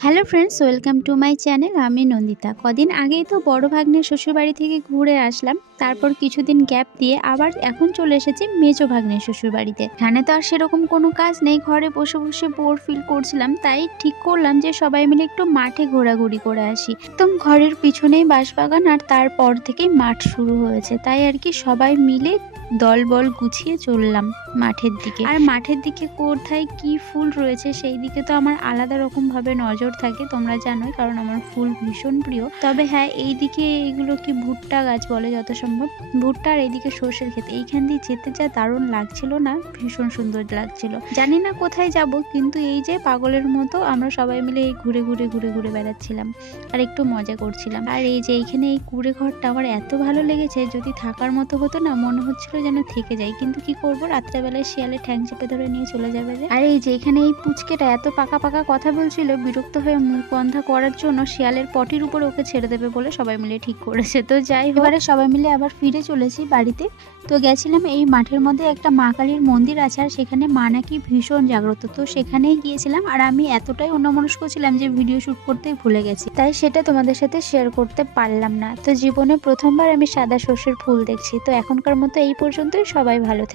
Hello friends, welcome to my channel. আমি নন্দিতা। কদিন আগেই তো বড় ভাগ্নের শ্বশুরবাড়ি থেকে ঘুরে আসলাম। তারপর কিছুদিন গ্যাপ দিয়ে আবার এখন চলে এসেছি মেজো ভাগ্নের শ্বশুরবাড়িতে। এখানে তো আর সেরকম কোনো কাজ নেই, ঘরে বসে বসে বোর ফিল করছিলাম, তাই ঠিক করলাম যে সবাই মিলে একটু মাঠে ঘোরাঘুরি করে আসি। একদম ঘরের পিছনেই বাঁশবাগান, আর তারপর থেকেই মাঠ শুরু হয়েছে, তাই আর কি সবাই মিলে দলবল গুছিয়ে চললাম মাঠের দিকে। আর মাঠের দিকে কোথায় কি ফুল রয়েছে সেই দিকে তো আমার আলাদা রকম ভাবে নজর থাকে, তোমরা জানোই, কারণ আমার ফুল ভীষণ প্রিয়। তবে হ্যাঁ, এইদিকে এইগুলো কি ভুট্টা গাছ বলে যত সম্ভব, ভুট্টা, আর এইদিকে সর্ষের ক্ষেত। এইখান দিয়ে যেতে যা দারুণ লাগছিল না, ভীষণ সুন্দর লাগছিল। জানি না কোথায় যাব, কিন্তু এই যে পাগলের মতো আমরা সবাই মিলে এই ঘুরে ঘুরে ঘুরে ঘুরে বেড়াচ্ছিলাম আর একটু মজা করছিলাম। আর এই যে এইখানে এই কুড়ে ঘরটা আমার এত ভালো লেগেছে, যদি থাকার মতো হতো না, মনে হচ্ছিল যেন থেকে যাই, কিন্তু কি করব, রাত্রেবেলায় শিয়ালে ঠ্যাং চেপে ধরে নিয়ে চলে যাবে যে। আর এই যে এখানে এই পুচকেটা এত পাকা পাকা কথা বলছিল, বিরক্ত হয়ে মুখ বন্ধ করার জন্য শিয়ালের পটির উপর ওকে ছেড়ে দেবে বলে সবাই মিলে ঠিক করেছে। তো যাই হোক, এবারে সবাই মিলে আবার ফিরে চলেছি বাড়িতে। তো গেছিলাম এই মাঠের মধ্যে একটা মা কালীর মন্দির আছে, আর সেখানে মা নাকি ভীষণ জাগ্রত, তো সেখানেই গিয়েছিলাম। আর আমি এতটাই অন্যমনস্ক ছিলাম যে ভিডিও শুট করতেই ভুলে গেছি, তাই সেটা তোমাদের সাথে শেয়ার করতে পারলাম না। তো জীবনে প্রথমবার আমি সাদা সর্ষের ফুল দেখছি। তো এখনকার মতো এই পর্যন্তই, সবাই ভালো থেকো।